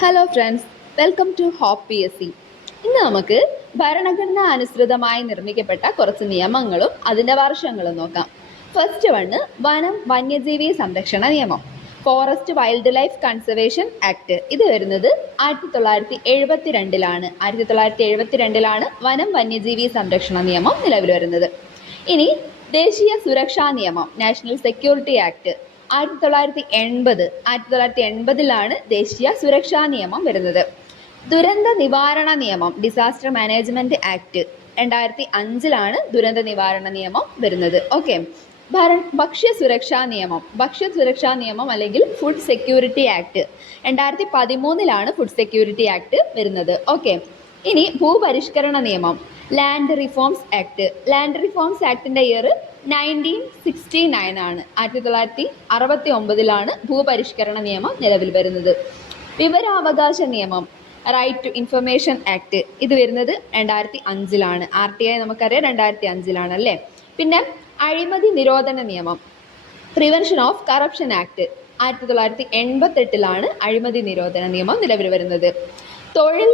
Hello friends, welcome to hope P S C. ഇന്ന് നമുക്ക് ഭരണഘടന അനുസൃതമായി നിർമ്മിക്കപ്പെട്ട കുറച്ച് നിയമങ്ങളും അതിൻ്റെ വർഷങ്ങളും നോക്കാം. ഫസ്റ്റ് വണ് വനം വന്യജീവി സംരക്ഷണ നിയമം, forest wild life conservation act. ഇത് വരുന്നത് 1972-ലാണ്. 1972-ലാണ് വനം വന്യജീവി സംരക്ഷണ നിയമം നിലവിൽ വരുന്നത്. ഇനി ദേശീയ സുരക്ഷാ നിയമം, നാഷണൽ സെക്യൂരിറ്റി ആക്ട് 1980-ലാണ് ദേശീയ സുരക്ഷാ നിയമം വരുന്നത്. ദുരന്ത നിവാരണ നിയമം, ഡിസാസ്റ്റർ മാനേജ്മെന്റ് ആക്ട് 2005-ലാണ് ദുരന്ത നിവാരണ നിയമം വരുന്നത്. ഓക്കെ. ഭക്ഷ്യസുരക്ഷാ നിയമം അല്ലെങ്കിൽ ഫുഡ് സെക്യൂരിറ്റി ആക്ട് 2013-ലാണ് ഫുഡ് സെക്യൂരിറ്റി ആക്ട് വരുന്നത്. ഓക്കെ. ഇനി ഭൂപരിഷ്കരണ നിയമം, ലാൻഡ് റിഫോംസ് ആക്ടിന്റെ ഇയർ 1969 ആണ്. 1969-ലാണ് ഭൂപരിഷ്കരണ നിയമം നിലവിൽ വരുന്നത്. വിവരാവകാശ നിയമം, റൈറ്റ് ടു ഇൻഫർമേഷൻ ആക്ട്, ഇത് വരുന്നത് 2005-ലാണ്. RTI നമുക്കറിയാം 2005-ലാണ് അല്ലേ. പിന്നെ അഴിമതി നിരോധന നിയമം, പ്രിവെൻഷൻ ഓഫ് കറപ്ഷൻ ആക്ട് 1988-ലാണ് അഴിമതി നിരോധന നിയമം നിലവിൽ വരുന്നത്. തൊഴിൽ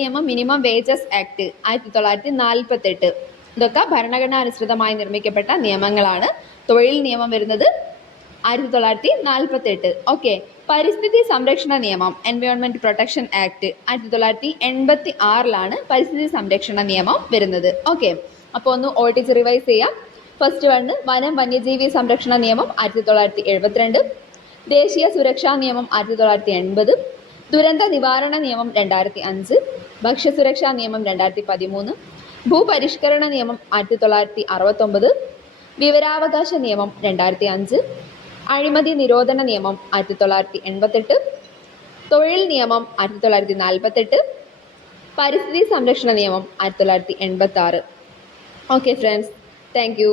നിയമം മിനിമം വേജസ് ആക്ട് 1948. ഇതൊക്കെ ഭരണഘടനാനുസൃതമായി നിർമ്മിക്കപ്പെട്ട നിയമങ്ങളാണ്. തൊഴിൽ നിയമം വരുന്നത് 1948. ഓക്കെ. പരിസ്ഥിതി സംരക്ഷണ നിയമം, എൻവയോൺമെന്റ് പ്രൊട്ടക്ഷൻ ആക്ട് 1986-ലാണ് പരിസ്ഥിതി സംരക്ഷണ നിയമം വരുന്നത്. ഓക്കെ. അപ്പോൾ ഒന്ന് ഓടിച്ച് റിവൈസ് ചെയ്യാം. ഫസ്റ്റ് വണ് വനം വന്യജീവി സംരക്ഷണ നിയമം 1972, ദേശീയ സുരക്ഷാ നിയമം 1980, ദുരന്ത നിവാരണ നിയമം 2005, ഭക്ഷ്യസുരക്ഷാ നിയമം 2013, ഭൂപരിഷ്കരണ നിയമം 1969, വിവരാവകാശ നിയമം 2005, അഴിമതി നിരോധന നിയമം 1988, തൊഴിൽ നിയമം 1948, പരിസ്ഥിതി സംരക്ഷണ നിയമം 1986. Okay friends, thank you.